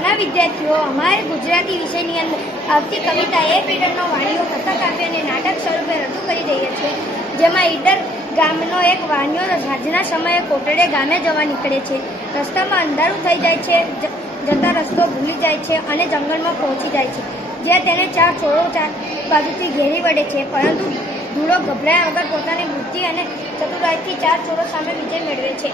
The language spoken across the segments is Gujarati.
નવના વિદ્યાર્થીઓ અમારે ગુજરાતી વિષયની અંદર આવતી કવિતા એક પીટરનો વાણીઓ કથા કાવ્ય અને નાટક સ્વરૂપે રજૂ કરી રહ્યા છે. જેમાં ઈડર ગામનો એક વાણીઓ સાંજના સમયે કોટડે ગામે જવા નીકળે છે. રસ્તામાં અંધારું થઈ જાય છે જતા રસ્તો ભૂલી જાય છે અને જંગલમાં પહોંચી જાય છે જ્યાં તેને ચાર છોડો ચાર બાજુથી ઘેરી વળે છે. પરંતુ ધૂળો ગભરાયા વગર પોતાની બુદ્ધિ અને ચતુરાઈથી ચાર છોડો સામે વિજય મેળવે છે.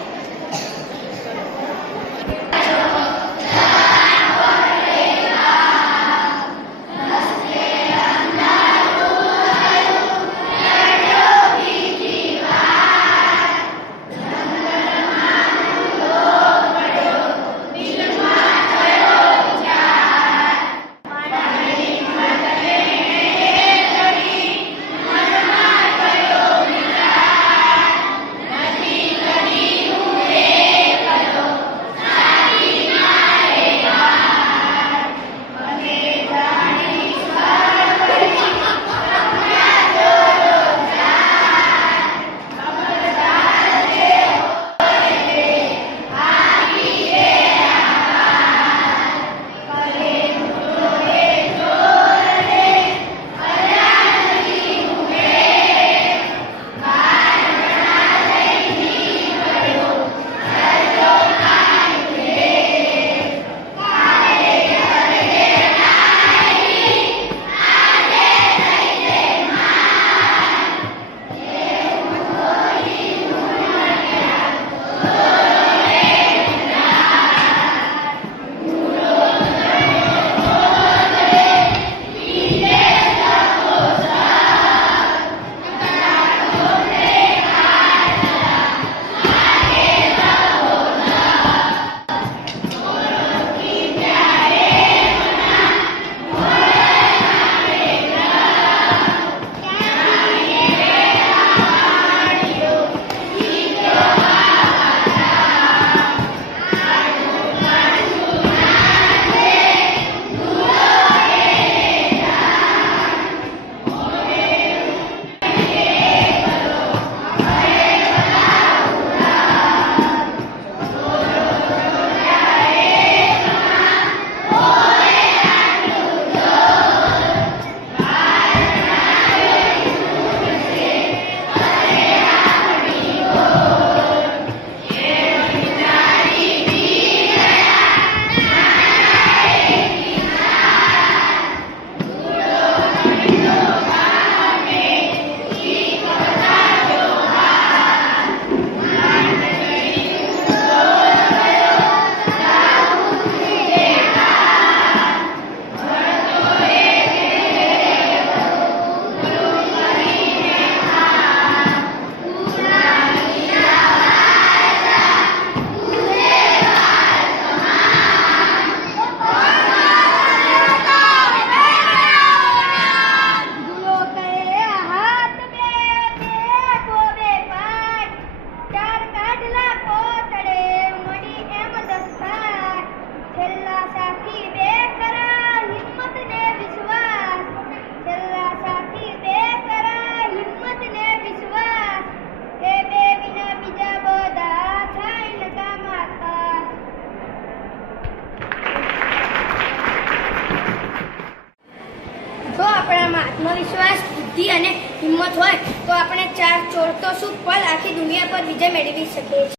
આપણામાં આત્મવિશ્વાસ, બુદ્ધિ અને હિંમત હોય, તો આપણે ચાર ચોર તો શું? પલ આખી દુનિયા પર વિજય મેળવી શકીએ છીએ.